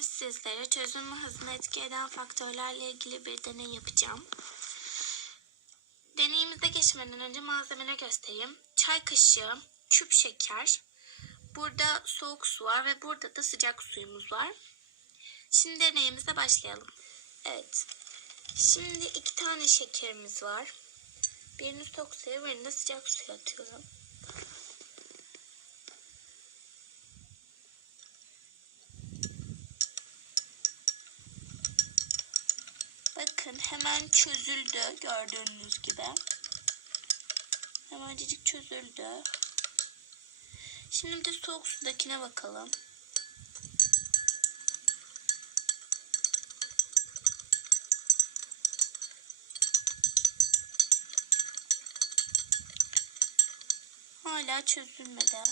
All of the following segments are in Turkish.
sizlere çözünme hızını etki eden faktörlerle ilgili bir deney yapacağım. Deneyimize geçmeden önce malzemeleri göstereyim. Çay kaşığı, küp şeker, burada soğuk su var ve burada da sıcak suyumuz var. Şimdi deneyimize başlayalım. Evet. Şimdi iki tane şekerimiz var. Birini soğuk suya, birini de sıcak suya atıyorum. Bakın hemen çözüldü gördüğünüz gibi. Hemencecik çözüldü. Şimdi de soğuk sudakine bakalım. Hala çözülmedi.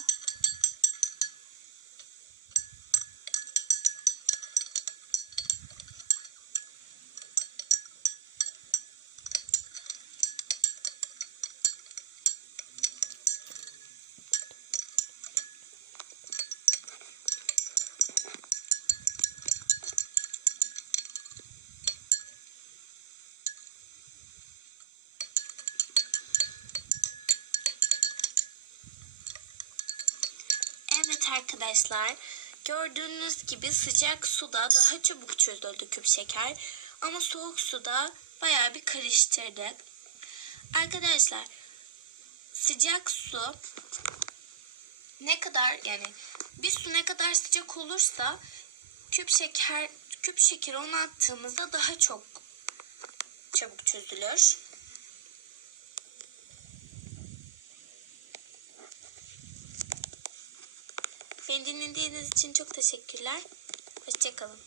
Evet arkadaşlar. Gördüğünüz gibi sıcak suda daha çabuk çözüldü küp şeker. Ama soğuk suda bayağı bir karıştırdık. Arkadaşlar sıcak su ne kadar yani bir su ne kadar sıcak olursa küp şeker küp şekeri ona attığımızda daha çok çabuk çözülür. Beni dinlediğiniz için çok teşekkürler. Hoşçakalın.